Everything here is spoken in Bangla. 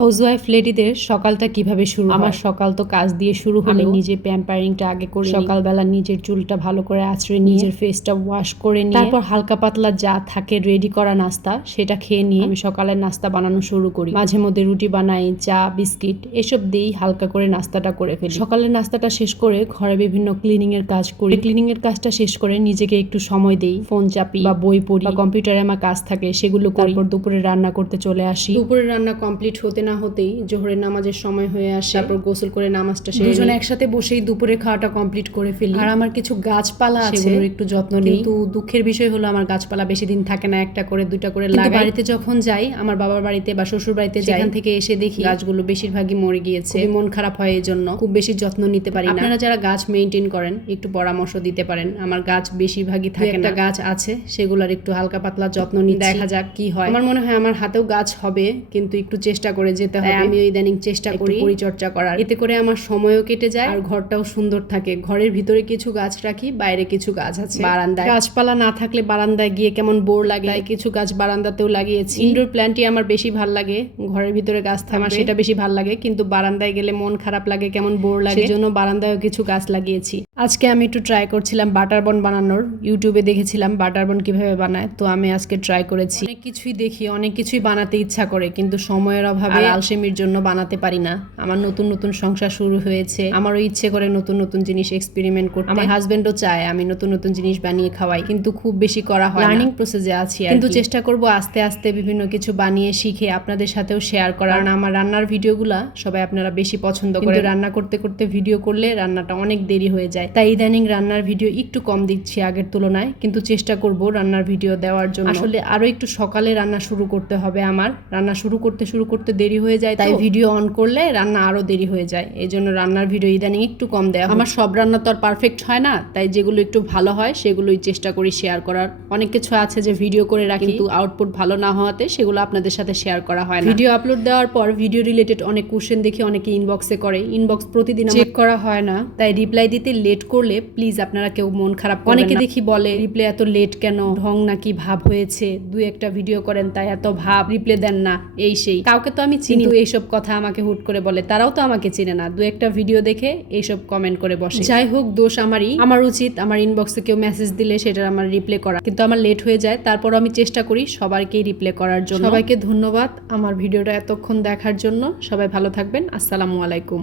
হাউসওয়াইফ লেডিদের সকালটা কীভাবে শুরু হয়? আমার সকাল তো কাজ দিয়ে শুরু হলো। নিজে প্যাম্পারিংটা আগে করে সকালবেলা নিজের চুলটা ভালো করে আঁচড়ে নিজের ফেসটা ওয়াশ করে নিয়ে। তারপর হালকা পাতলা যা থাকে রেডি করা নাস্তা সেটা খেয়ে নিয়ে আমি সকালের নাস্তা বানানো শুরু করি। মাঝে মধ্যে রুটি বানাই চা বিস্কিট এসব দিয়েই হালকা করে নাস্তাটা করে ফেলি। সকালের নাস্তাটা শেষ করে ঘরে বিভিন্ন ক্লিনিং এর কাজ করি। ক্লিনিং এর কাজটা শেষ করে নিজেকে একটু সময় দেই। ফোন চাপি বা বই পড়ি। বা কম্পিউটারে আমার কাজ থাকে সেগুলো করি। তারপর দুপুরে রান্না করতে চলে আসি। দুপুরে রান্না কমপ্লিট হতে না হতেই জোহরের নামাজের সময় হয়ে আসে তারপর গোসল করে নামাজটা সেরে দুজনে একসাথে বসেই দুপুরে খাওয়াটা কমপ্লিট করে ফেলি। আর আমার কিছু গাছপালা আছে একটু যত্ন নিই। কিন্তু দুঃখের বিষয় হলো আমার গাছপালা বেশি দিন থাকে না একটা করে দুইটা করে লাগাই। বাড়িতে যখন যাই আমার বাবার বাড়িতে বা শ্বশুর বাড়িতে সেখান থেকে এসে দেখি গাছগুলো বেশিরভাগই মরে গিয়েছে। মন খারাপ হয় এই জন্য। খুব বেশি যত্ন নিতে পারি না। আপনারা যারা গাছ মেনটেন করেন একটু পরামর্শ দিতে পারেন। আমার গাছ বেশিরভাগই থাকে একটা গাছ আছে সেগুলোর একটু হালকা পাতলা যত্ন নিই দেখা যাক কি হয়। আমার মনে হয় আমার হাতেও গাছ হবে কিন্তু একটু চেষ্টা করে যেতে হবে। আমি ইদানিং চেষ্টা করি। পরিচর্যা করার। এতে করে আমার সময়ও কেটে যায় আর ঘরটাও সুন্দর থাকে। ঘরের ভিতরে কিছু গাছ রাখি বাইরে কিছু গাছ আছে। বারান্দায়। গাছপালা না থাকলে বারান্দায় গিয়ে কেমন বোর লাগে। তাই। কিছু গাছ বারান্দাতেও লাগিয়েছি। ইনডোর প্ল্যান্টই আমার বেশি ভালো লাগে। ঘরের ভিতরে গাছ থাকে আমার সেটা বেশি ভালো লাগে। কিন্তু বারান্দায় গেলে মন খারাপ লাগে কেমন বোর লাগে। সেজন্য বারান্দায়ও কিছু গাছ লাগিয়েছি। আজকে আমি একটু ট্রাই করছিলাম বাটার বন বানানোর। ইউটিউবে দেখেছিলাম বাটার বন কীভাবে বানায়। তো আমি আজকে ট্রাই করেছি। অনেক কিছুই দেখি অনেক কিছুই বানাতে ইচ্ছা করে। কিন্তু সময়ের অভাবে আলসেমির জন্য বানাতে পারি না। আমার নতুন নতুন সংসার শুরু হয়েছে। আমারও ইচ্ছে করে নতুন নতুন জিনিস এক্সপেরিমেন্ট করতে। আমার হাজবেন্ডও চায় আমি নতুন নতুন জিনিস বানিয়ে খাওয়াই কিন্তু খুব বেশি করা হয় লার্নিং প্রসেসে আছি কিন্তু চেষ্টা করব আস্তে আস্তে বিভিন্ন কিছু বানিয়ে শিখে আপনাদের সাথেও শেয়ার করার। কারণ আমার রান্নার ভিডিওগুলা সবাই আপনারা বেশি পছন্দ করে রান্না করতে করতে ভিডিও করলে রান্নাটা অনেক দেরি হয়ে যায়। তাই ইদানিং রান্নার ভিডিও একটু কম দিচ্ছি আগের তুলনায় কিন্তু চেষ্টা করব রান্নার ভিডিও দেওয়ার জন্য। আসলে আরও একটু সকালে রান্না শুরু করতে হবে আমার। রান্না শুরু করতে শুরু করতে দেরি হয়ে যায় তাই ভিডিও অন করলে রান্না আরও দেরি হয়ে যায়। এই জন্য রান্নার ভিডিও ইদানিং একটু কম হয়। আমার সব রান্না তো আর পারফেক্ট হয় না তাই যেগুলো একটু ভালো হয় সেগুলোই চেষ্টা করি শেয়ার করার। অনেক কিছু আছে যে ভিডিও করে রাখি। কিন্তু আউটপুট ভালো না হওয়াতে সেগুলো আপনাদের সাথে শেয়ার করা হয় না। ভিডিও আপলোড দেওয়ার পর ভিডিও রিলেটেড অনেক কোশ্চেন দেখি অনেকে ইনবক্সে করে। ইনবক্স প্রতিদিন চেক করা হয় না তাই রিপ্লাই দিতে লেট করলে প্লিজ আপনারা কেউ মন খারাপ অনেকে দেখি বলে রিপ্লাই এত লেট কেন? ঢং নাকি ভাব হয়েছে। দু একটা ভিডিও করেন তাই এত ভাব। রিপ্লাই দেন না এই সেই। কাউকে তো আমি চিনি এইসব কথা আমাকে হুট করে বলে। তারাও তো আমাকে চিনে না। দু একটা ভিডিও দেখে এইসব কমেন্ট করে বসে। যাই হোক দোষ আমারই। আমার উচিত আমার ইনবক্সে কেউ মেসেজ দিলে সেটার আমার রিপ্লে করা। কিন্তু আমার লেট হয়ে যায়। তারপর আমি চেষ্টা করি সবাইকেই রিপ্লে করার জন্য। সবাইকে ধন্যবাদ আমার ভিডিওটা এতক্ষণ দেখার জন্য। সবাই ভালো থাকবেন। আসসালামু আলাইকুম।